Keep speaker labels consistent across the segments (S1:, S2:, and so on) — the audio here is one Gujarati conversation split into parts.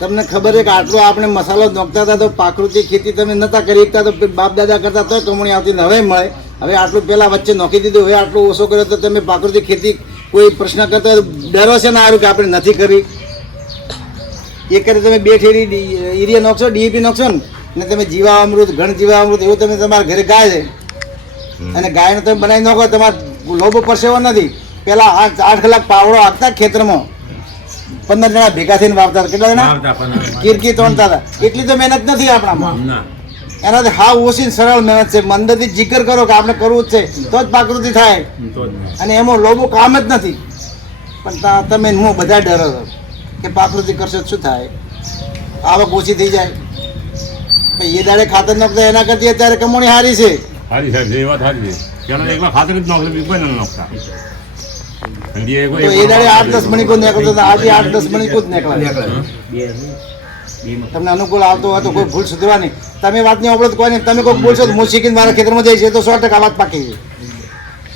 S1: તમને ખબર છે કે આટલો આપણે મસાલો નોખતા હતા તો પાકૃતિ ખેતી તમે નતા કરી શકતા તો બાપ દાદા કરતા તો કમણી આવતી ને હવે મળે. હવે આટલું પહેલા વચ્ચે નોખી દીધું હવે આટલું ઓછો કર્યો તો તમે પાકૃતિ ખેતી કોઈ પ્રશ્ન કરતા હોય ડરો છે ને સારું કે આપણે નથી કરી. એ કરી તમે બે ઠેરી યુરિયા નોખશો ડીએપી નોખશો ને ને તમે જીવામૃત ઘણ જીવામૃત એવું તમે તમારા ઘરે ગાય છે. અને ગાયને તમે બનાવી નાખો તમારે લોભો પરસેવો નથી. પેલા આઠ આઠ કલાક પાવડો આપતા ખેતરમાં. પંદર જણા ભેગા થઈને વાવતા હતા. કેટલા જણા? કિરકી તોડતા હતા. એટલી તો મહેનત નથી આપણામાં. એનાથી હા ઓછી સરળ મહેનત છે. મંદિરથી જીકર કરો કે આપણે કરવું જ છે તો જ પ્રાકૃતિ થાય. અને એમાં લોબો કામ જ નથી. પણ તમે હું બધા ડરો છો કે પ્રાકૃતિ કરશો શું થાય? આવક ઓછી થઈ જાય. પછી એ દાડે ખાતર નાખતા એના કરતી અત્યારે કમોણી હારી છે.
S2: હારી સાહેબ એ વાત સારી છે. ખાતર જ નાખતા.
S1: તો એ દાડે આઠ દસ મણિકો નીકળતો હતો આજે આઠ દસ મણિકો જ નીકળે. તમને અનુકૂળ આવતો હોય તો કોઈ ભૂલ સુધરવાની તમે વાત નહીં આવડે કોઈ નહીં. તમે કોઈ બોલશો તો શીખીને મારા ખેતરમાં જાય છે તો સો ટકા વાત પાકી છે.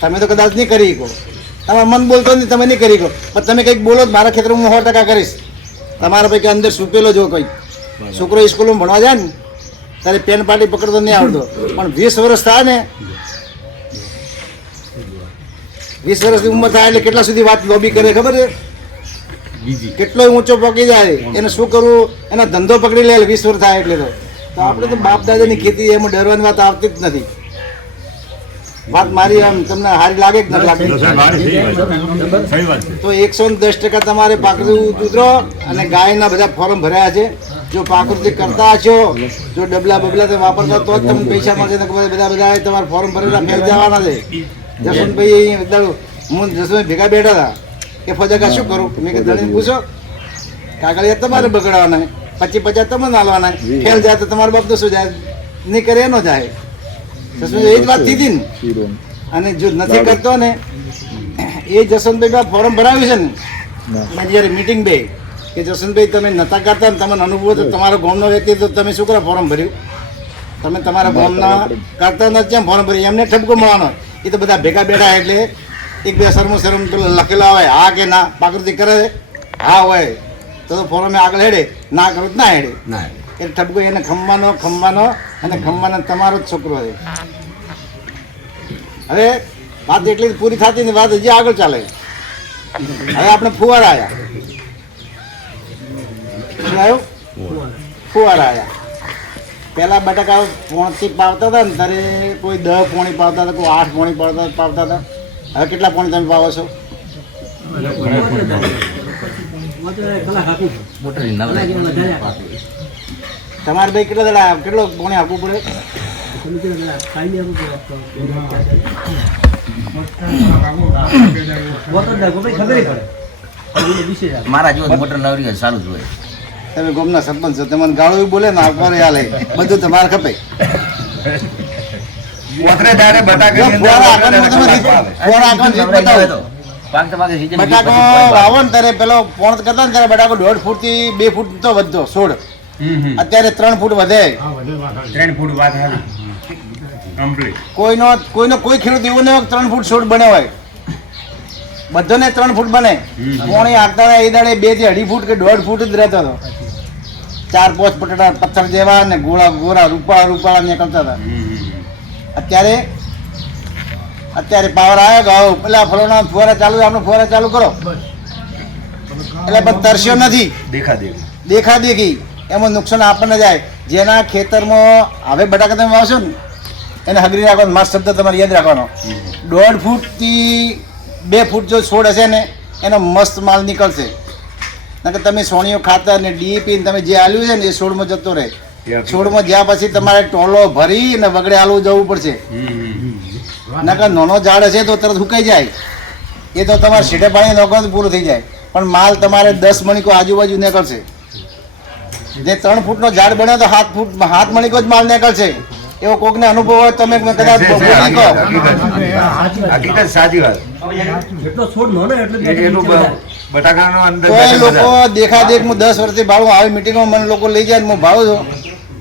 S1: તમે તો કદાચ નહીં કરી શકો. તમારા મન બોલતો નહીં તમે નહીં કરી શકો. પણ તમે કંઈક બોલો તો મારા ખેતરમાં હું સો ટકા કરીશ. તમારા પૈકી અંદર સુપેલો જો કંઈક છોકરો સ્કૂલમાં ભણવા જાય ને ત્યારે પેન પાર્ટી પકડતો નહીં આવડતો પણ વીસ વર્ષ થાય ને વીસ વર્ષની ઉંમર થાય એટલે કેટલા સુધી વાત લોબી કરે ખબર છે
S3: બીજી
S1: કેટલો ઊંચો પકી જાય એને શું કરવું એનો ધંધો પકડી લે વીસ વર્ષ થાય એટલે તો તો આપણે તો બાપ દાદાની ખેતી એમાં ડરવાની વાત આવતી જ નથી વાત મારી આમ તમને સારી લાગે કે નથી
S2: તો
S1: લાગે
S2: સાહેબ સારી સહી વાત છે. સહી વાત છે
S1: તો એકસો ને દસ ટકા તમારે પાકૃતિ ઉતરો અને ગાયના બધા ફોર્મ ભર્યા છે જો પાકૃતિ કરતા છો જો ડબલા બબલા વાપરતા તો જ તમને પૈસા મળશે બધા બધા તમારે ફોર્મ ભરેલા ફેર જવાના છે જસવંતભાઈ દાડો હું જસવંત ભેગા બેઠા હતા. કે ફજકા શું કરું? મેં કે ધણીને પૂછો. કાગળિયા તમારે બગડવાના પચીસ પચાસ તમે નાલવાના ફેલ જાય તો તમારો બાપ તો શું જાય. નહીં કરે એનો જાય. જસવંત એ જ વાત કીધી ને. અને જો નથી કરતો ને એ જસવંતભાઈ ફોર્મ ભરાવ્યું છે ને મેં જ્યારે મિટિંગ બે કે જસવંતભાઈ તમે નતા કરતા ને તમને અનુભવ તો તમારો ગામનો વ્યક્તિ તો તમે શું કરો? ફોર્મ ભર્યું. તમે તમારા ગોમના કરતા નથી ફોર્મ ભર્યું? એમને ઠપકો મળવાનો. એ તો બધા ભેગા બેઠા એટલે એક બે શરમો શરમ લખેલા હોય હા કે ના પ્રાકૃતિક કરે હા હોય. તો ફોરમે આગળ હેડે ના કરો ના હેડે.
S3: ના
S1: એટલે ઠપકો એને ખમવાનો ખમવાનો અને ખમવાનો તમારો જ છોકરો છે. હવે વાત એટલી પૂરી થતી ને વાત હજી આગળ ચાલે. હવે આપણે ફુવારા આવ્યા શું આવ્યું? ફુવારા. આવ્યા પહેલા બટાકા પોણથી પાવતા હતા ને, ત્યારે કોઈ દસ પોણી પાવતા હતા, કોઈ આઠ પોણી પાવતા પાવતા હતા. હવે કેટલા પોણી તમે પાવો છો? તમારે ભાઈ કેટલા દડા, કેટલો પોણી આપવું પડે.
S4: મારા જેવો મોટર નવરી સારું જ હોય.
S1: તમે ગોમના સરપંચ છો તમને ગાળો બોલે ને આપવાને હાલે. બધું તમારે ખપે. બટાકો વાવો ને ત્યારે પેલો પોણ કરતા ને ત્યારે બટાકો દોઢ ફૂટથી બે ફૂટ તો વધતો છોડ
S3: હમ હમ.
S1: અત્યારે ત્રણ ફૂટ વધે.
S3: ત્રણ ફૂટ વાત
S1: કોઈનો કોઈનો કોઈ ખેડૂત એવું નહીં હોય ત્રણ ફૂટ સોળ બને હોય. બધાને ત્રણ ફૂટ બને. પોણી આગતા એ દાડે બેથી અઢી ફૂટ કે દોઢ ફૂટ જ રહેતો હતો. ચાર પાંચ પટેટા પથ્થર જેવા ને ગોળા ગોરા રૂપાળા રૂપાળા નીકળતા હતા. અત્યારે અત્યારે પાવર આવ્યો ગયો પેલા ફલોના ફુવારા ચાલુ આપણો ફુવારા ચાલુ કરો. એટલે પણ તરસ્યો નથી.
S3: દેખા દેખી
S1: દેખા દેખી. એમાં નુકસાન આપણને જાય. જેના ખેતરમાં હવે બટાકા તમે વાવશો ને એને હગરી રાખવાનો મારો શબ્દ તમારે યાદ રાખવાનો. દોઢ ફૂટથી બે ફૂટ જો છોડ હશે ને એનો મસ્ત માલ નીકળશે. નકર તમે સોણીઓ ખાતર ને ડીએપી ને તમે જે આલ્યું છે ને એ છોડમાં જતો રહે. છોડમાં જ્યાં પછી તમારે ટોલો ભરી ને વગડે આલવું જવું પડશે. નકર નાનો ઝાડ હશે તો તરત સુકાઈ જાય. એ તો તમારે સીધે પાણી નોકર પૂરું થઈ જાય. પણ માલ તમારે દસ મણિકો આજુબાજુ નીકળશે. જે ત્રણ ફૂટનો ઝાડ બન્યો તો સાત ફૂટ સાત મણિકો જ માલ નીકળશે. એવો કોકને અનુભવ હોય તમે કદાચ
S3: સાચી વાત.
S5: એટલો છોડ નાનો એટલો
S3: બટાકાનો અંદર
S1: તો લોકો
S3: બધા.
S1: હું દસ વર્ષથી ભાડું આવી મિટિંગમાં મને લોકો લઈ જાય હું ભાવું છું.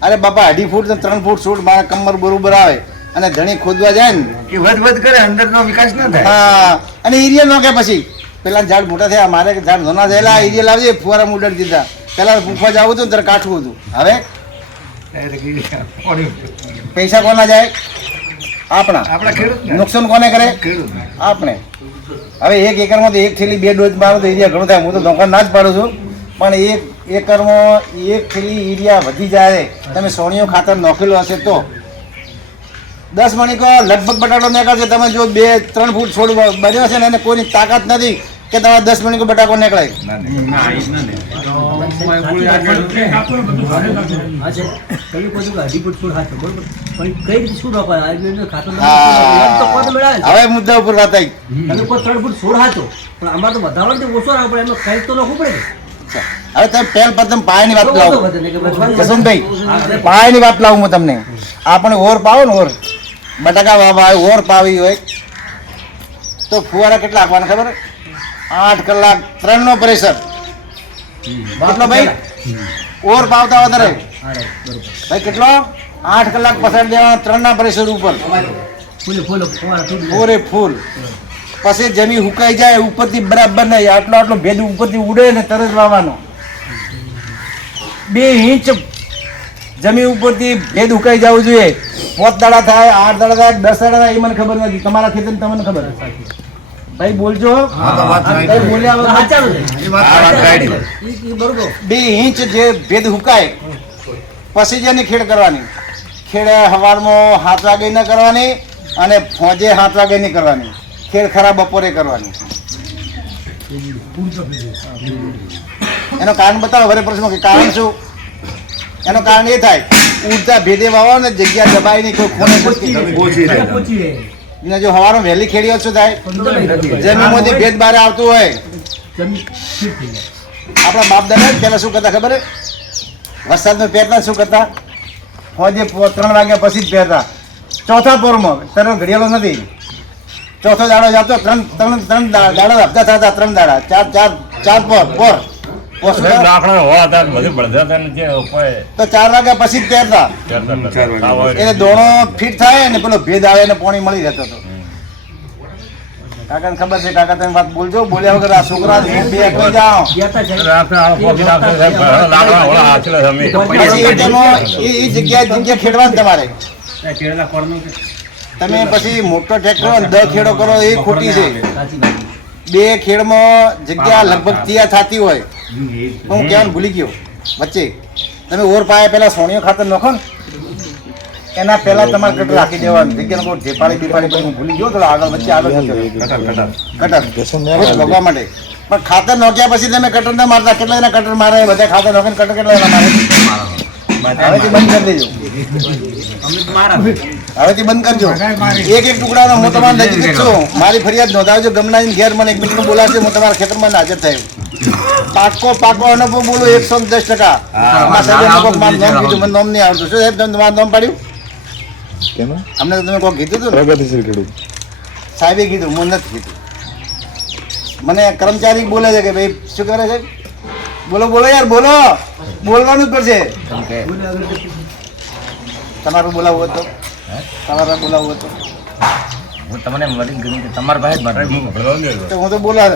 S1: અરે બાપા અઢી ફૂટ ને ત્રણ ફૂટ છૂટ મારા કમર બરોબર આવે અને ધણી ખોદવા જાય ને.
S3: કે વધ વધ કરે અંદરનો વિકાસ ના થાય.
S1: હા અને એરિયા કે પછી. પેલા ઝાડ મોટા થયા મારે ઝાડ નાના થયેલા એરિયા લાવજે ફુવારા ઉડાડી દીધા. પેલા પૂંફા જવું હતું ને ત્યારે કાઠું હતું. હવે? પૈસા કોના જાય? આપણા.
S3: આપણા ખેડૂત
S1: નુકસાન કોને કરે?
S3: ખેડૂત
S1: આપણે. હવે એક એકરમાં તો એક થેલી બે ડોઝ મારો તો એરિયા ઘણું થાય. હું તો ધોકા ના જ પાડું છું. પણ એક એકરમાં એક થેલી એરિયા વધી જાય. તમે સોણીઓ ખાતર નોખેલું હશે તો. દસ મણિકો લગભગ બટાટો નીકળશે તમે જો બે ત્રણ ફૂટ છોડ બન્યો છે ને એને કોઈની તાકાત નથી. કે તમારે દસ મિનિટ બટાકો નીકળે
S3: ના એ જ નથી અમારે કોઈ આગળ નથી.
S5: હા છે. તમે કહો છો કે અઢી ફૂટ છોડ હાથે બરોબર? પણ કઈ રીતે શું નાખવાય આ રીતે ખાતર
S1: હા.
S5: એમ તો પદ મેળાવે. છે.
S1: હવે મુદ્દા ઉપર વાત આવી.
S5: તમે કોઈ ત્રણ ફૂટ છોડ હાચો. પણ અમારે તો વધારવા ઓછો રાખવો પડે એમાં કઈ તો નાખવું પડે.
S1: હવે તમે પહેલ પ્રથમ પાયાની વાત લાવો. જસવંતભાઈ પાયાની વાત લાવું હું તમને. આપણે ઓર પાવો ને ઓર. બટાકા હોય ઓર પાવી હોય. તો ફુવારા કેટલા આપવાના ખબર? આઠ કલાક ત્રણ નો પ્રેશર બાટલો ભાઈ? ઓર પાવતા વધારે. ભાઈ, કેટલો? આઠ કલાક પસાર દેવાના ત્રણ ના પ્રેશર ઉપર.
S5: ફૂલે ફૂલે.
S1: પછી જમીન હુકાઈ જાય, ઉપરથી બરાબર નહીં. આટલો આટલો ભેદ ઉપરથી ઉડે ને તરત વાવવાનો બે ઇંચ જમીન ઉપરથી ભેદ ઉકાઈ જવું જોઈએ. પોત દાડા થાય, આઠ દાડા થાય, દસ દાડા થાય, એ મને ખબર નથી. તમારા ખેતર તમને ખબર ભાઈ બોલજો. બે ઇંચ જે ભેદ હુકાય પછી જેની ખેડ કરવાની. ખેડ સવારમાં સાત વાગે ન કરવાની અને ફોજે સાત વાગે નહીં કરવાની. ખેડ ખરા બપોરે કરવાની. એનો કારણ બતાવો વરે પ્રશ્ન કે કારણ શું? એનું કારણ એ થાય ઉડતા ભેદે વાવો ને જગ્યા દબાઈ નહીં કોઈ ખૂણે
S3: ઓછી.
S1: ને જો હવારમાં વહેલી ખેડી શું થાય જમીનમાંથી ભેદ બહાર આવતું હોય. આપણા બાપ દાદા પહેલા શું કરતા ખબર હે? વરસાદમાં પહેરતા શું કરતા હોજે ત્રણ વાગ્યા પછી જ પહેરતા ચોથા પોરમાં તરત ઘડિયાળો નથી ચોથો દાડો જતો, ત્રણ ત્રણ ત્રણ દાડા હપ્તા થતા, ત્રણ દાડા ચાર ચાર ચાર પોર પોર તો ચાર વાગ્યા પછી પહેરતા. એટલે દોણો ફિટ થાય ને પેલો ભેદ આવે ને પાણી મળી રહેતો હતો. કાકાને ખબર છે કાકા તમે વાત બોલજો. બોલ્યા વગર આ છોકરા બે એકલા જાઓ એ તેનો એ એ જગ્યા ખેડવા તમારે. તમે પછી મોટો ટ્રેક્ટર દસ ખેડો કરો એ ખોટી છે. બે ખેડમાં જગ્યા લગભગ ત્યાં થતી હોય. હું કહેવાનું ભૂલી ગયો? વચ્ચે. તમે ઓર પાયા પેલા સોનિયો ખાતર નાખો ને એના પહેલા તમારે કટર રાખી દેવાનું. જગ્યા કોઈ ઢેપાડી બીપાડી પછી હું ભૂલી ગયો તો આગળ વચ્ચે આગળ
S3: કટર
S1: ભોગવા માટે. પણ ખાતર નોખ્યા પછી તમે કટર ના મારતા કેટલા એના કટર મારે? બધા ખાતર નોખે કટર કેટલા એના મારે? હવેથી બંધ કરી દેજો. હવેથી બંધ કરજો. એક એક ટુકડાનો હું તમારા નજીક છું. મારી ફરિયાદ નોંધાવજો. ગમના ઘેર મને એક મિનિટ બોલાવશે હું તમારા ખેતરમાં હાજર થયો. પાકો પાકો અનુભવ બોલો એકસો દસ ટકા. મને નામ નહીં આવડતું. શું સાહેબ તમે તમારું નામ પાડ્યું? અમને તો તમે કોઈ કીધું હતું
S6: પ્રગતિશીલ ખેડૂત.
S1: સાહેબે કીધું હું નથી કીધું. મને કર્મચારી બોલે છે કે ભાઈ શું કરે છે બોલો બોલો યાર બોલો. બોલવાનું જ પડશે.
S4: કેમ
S1: તમારું બોલાવવું હતું. તમારે બોલાવવું હતું.
S4: હું તમને મળી ગયું કે તમારા
S2: ભાઈ,
S4: બતાવી
S2: હું.
S1: તો બોલા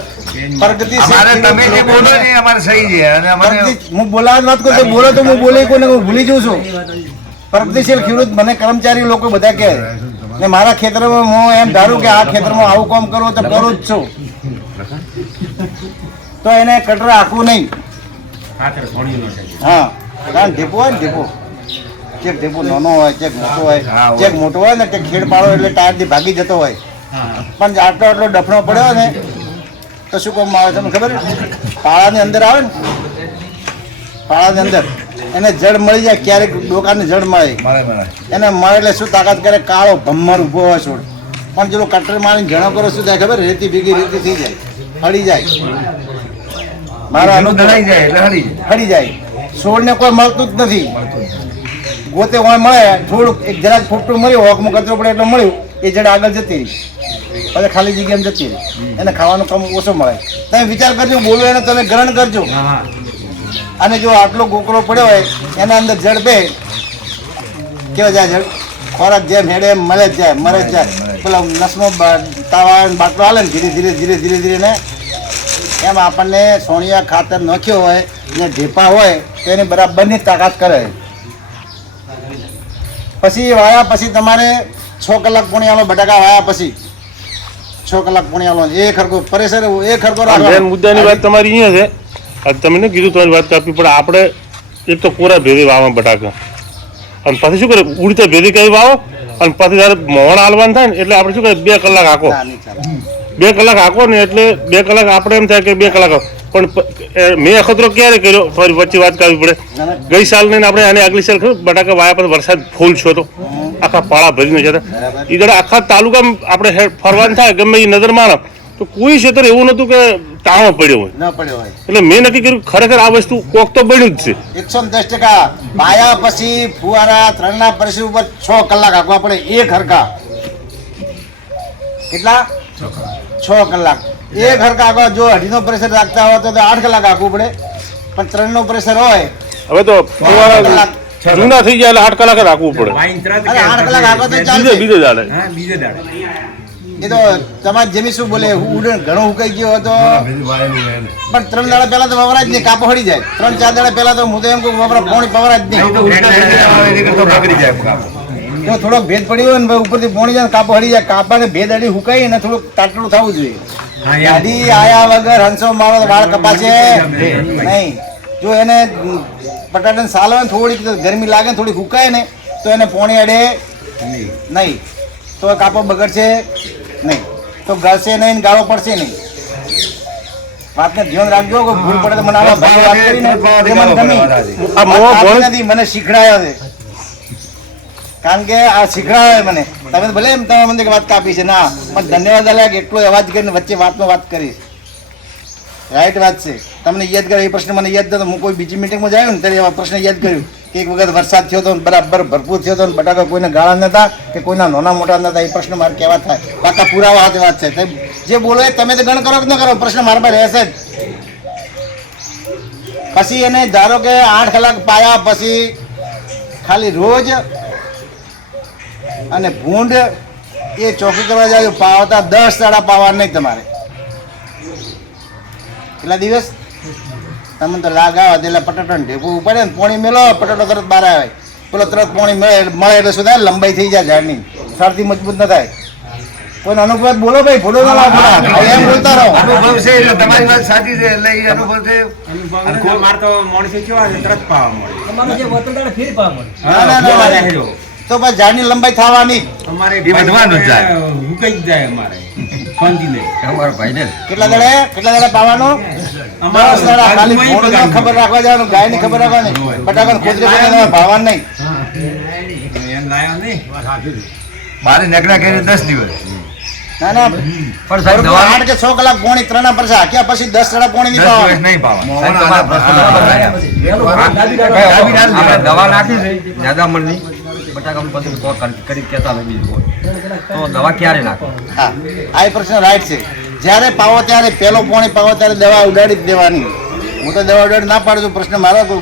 S1: પ્રગતિ
S3: અમારે તમે જે બોલો ને અમારે સહી છે. અને અમારે
S1: હું બોલા વાત કરું તો બોલો તો હું બોલી કોને હું ભૂલી જઉં છું. પ્રગતિશીલ ખેડૂત મને કર્મચારી લોકો બધા કહે ને મારા ખેતરમાં હું એમ ધારું કે આ ખેતરમાં આવું કામ કરો તો કરું જ છું. તો એને કટર આખવું નહીં. હા. કારણ ઢેપો હોય ને ઢેપો? ચેક ઢેપો નાનો હોય ચેક મોટો હોય. ચેક મોટો હોય ને કે ખેડ પાડો એટલે ટાયરથી ભાગી જતો હોય. પણ આટલો આટલો ડફણો પડ્યો ને તો શું કામ આવે તમને ખબર? પાળાની અંદર આવે ને પાળાની અંદર. એને જળ મળી જાય ક્યારેક ડોકાની જળ મળે. એને મળે એટલે શું તાકાત કરે? કાળો ભમ્મર ઊભો હોય છોડ. પણ જેલો કટર મારીને જણો કરો શું થાય ખબર? રેતી ભેગી રેતી થઈ જાય. હળી જાય. મારા અનુભવ હળી જાય. છોડને કોઈ મળતું જ નથી. ગોતે હોય મળે થોડુંક એક જરાક ફૂટું મળ્યું હોકમાં કચરો પડે એટલે મળ્યું એ જડ આગળ જતી રહી. પછી ખાલી જગ્યામાં જતી રહી. એને ખાવાનું કામ ઓછો મળે. તમે વિચાર કરજો બોલો એને તમે ગ્રહણ કરજો. અને જો આટલો ગોકળો પડ્યો હોય એના અંદર જડ બે. કેવો જાય જડ? ખોરાક જેમ હેડે એમ મળે જ જાય મરે જ જાય. પેલા નસનો બા- તાવ બાટલો હાલે ને ધીરે ધીરે ધીરે ધીરે ધીરે ને. એમ આપણને સોણિયા ખાતર નાખ્યો હોય ને ઢેપા હોય તો એની બરાબરની તાકાત કરે. પછી વાયા પછી તમારે છ કલાક પુણ્યાલો બટાકા વાયા પછી. છ કલાક પુણ્યાલો એ ખરગો પરેશર એ
S6: ખરગો
S1: રાખવાનો.
S6: મુદ્દાની વાત તમારી અહીંયા છે. આ તમે કીધું તમારી વાત કાપી પણ આપણે એક તો કોરા ભેદી વાવવા બટાકા. અને પછી શું કરે? ઉડતા ભેદી કઈ વાવો અને પછી જયારે મોહણ હાલવાનું થાય ને એટલે આપણે શું કરે? બે કલાક
S1: ચાલે.
S6: બે કલાક આખો ને એટલે બે કલાક આપણે એમ થાય કે બે કલાક. પણ મેં અખતરો ક્યારે કર્યો? ફરી વચ્ચે વાત કરવી પડે. ગઈ સાલ ને આપણે આને આગલી સાલ ખબર? બટાકા વાયા પછી વરસાદ ફૂલ છો તો. આખા પાળા ભરીને
S1: જતા.
S6: એ જરા આખા તાલુકા આપણે ફરવાનું થાય ગમે એ નજર માણો. તો કોઈ ક્ષેત્ર એવું નતું કે તાણો પડ્યો હોય.
S1: ન પડ્યો હોય.
S6: એટલે મેં નક્કી કર્યું ખરેખર આ વસ્તુ કોક તો બન્યું જ છે.
S1: એકસો ને દસ ટકા. પાયા પછી ફુવારા ત્રણના પરિસર ઉપર છ કલાક આપવા પડે. એક હરકા કેટલા? છ કલાક. એક હરકા હાંકવા જો અઢીનો પ્રેશર રાખતા હોય તો આઠ કલાક આખું પડે. પણ ત્રણનો પ્રેશર હોય
S6: હવે તો જૂના થઈ ગયા એટલે આઠ કલાક રાખવું પડે.
S1: અરે આઠ કલાક હાંકો તો ચાલે
S6: બીજે દાડે.
S3: હા બીજે દાડે.
S1: એ તો તમારે જેમી શું બોલે ઉડન ઘણો ઉકાઈ ગયો હતો પણ ત્રણ દાડા પહેલા તો વવરાજ નહીં કાપો હળી જાય. ત્રણ ચાર દાડા પહેલા તો હું તો એમ કહું વવરા પોણી પવરાજ નહીં.
S3: જાય.
S1: જો થોડોક ભેદ પડ્યો હોય ને ઉપરથી પોણી જાય ને કાપો હડી જાય. કાપાને ભેદ અડી હુકાઈ ને થોડુંક તાટડું થવું જોઈએ.
S3: હા,
S1: આયા વગર હંસો મારો વાળ કપાશે. નહીં. જો એને બટાટાને સાલો ને થોડીક ગરમી લાગે ને થોડીક હુકાય ને તો એને પોણી અડે. નહીં. તો કાપો બગડશે. નહીં. તો ગળશે નહીં ગાળો પડશે નહીં. વાતને ધ્યાન રાખજો કે ભૂલ પડે તો મને આવા ભાઈ વાત કરીને મને શીખડાયા છે. કારણ કે આ શીખડાવે મને. તમે ભલે એમ તમે મને વાત કાપી છે, ના. પણ ધન્યવાદ અલ્યા એટલો અવાજ કરીને વચ્ચે વાતનો વાત કરી. રાઈટ વાત છે. તમને યાદ કરે એ પ્રશ્ન મને યાદ નતો. હું કોઈ બીજી મિટિંગમાં જાય ને ત્યારે પ્રશ્ન યાદ કર્યું કે એક વખત વરસાદ થયો હતો બરાબર ભરપૂર થયો હતો બટાકા કોઈને ગાળા નતા કે કોઈના નાના મોટા નતા એ પ્રશ્ન મારે કહેવા થાય? પાકા પુરાવા હાથે વાત છે. જે બોલો એ તમે તો ગણ કરો કે ન કરો, પ્રશ્ન મારા પાસે રહેશે જ. પછી એને ધારો કે આઠ કલાક પાયા, પછી ખાલી રોજ અને ભૂંડ એ ચોકી કરવા જાય પાવતા દસ દાડા પાવા નહીં તમારે. કેટલા દિવસ? તમે તો લાગ આવે એટલે પટાટો ઢેકું પડે ને પોણી મેળો પટાટો તરત બહાર આવે. પેલો તરત પોણી મળે મળે એટલે શું થાય? લંબાઈ થઈ જાય ઝાડની. સરથી મજબૂત ન થાય. કોઈ અનુભવ બોલો ભાઈ ભૂલો ના લાવો એમ બોલતા રહો.
S3: અનુભવ છે એટલે તમારી વાત સાચી છે એટલે એ અનુભવ છે. અનુભવ મારતો માર તો કેવા છે? તરત પાવા મળે.
S5: તમારું જે વતન ફેર પાવા મળે.
S1: ના, ના, ના, ના. તો બસ ઝાડની લંબાઈ થવાની
S3: અમારે
S2: એ વધવાનું જ જાય.
S3: હુકાઈ જાય અમારે. શાંતિ નહીં
S4: અમારો ભાઈ ને
S1: કેટલા દડે? કેટલા દડે પાવાનો?
S3: અમારે
S1: દસ ખાલી
S3: આજુબાજુ
S1: ખબર રાખવા જવાનું ગાયની ખબર રાખવાની. બટાકાને ખોદરી કરીને તમારે નહીં.
S3: એમ લાયા નહીં.
S2: મારે નકરા કરી દસ દિવસ.
S1: ના ના.
S4: પણ સાહેબ દવા
S1: આઠ કે છ કલાક પોણી ત્રણ ના પરસા હાંક્યા પછી દસ દાડા પોણી નહીં
S2: નહીં પાવા.
S4: દવા નાખી છે. જ્યાદા મણની. બટાકામાં પછી તો કરી- કરી કહેતા નથી બીજું તો દવા ક્યારે નાખો
S1: હા આ પ્રશ્ન રાઈટ છે. જ્યારે પાવો ત્યારે પહેલો પોણી પાવો ત્યારે દવા ઉડાડી જ દેવાની. હું તો દવા ઉડાડી ના પાડું છું પ્રશ્ન મારો નથી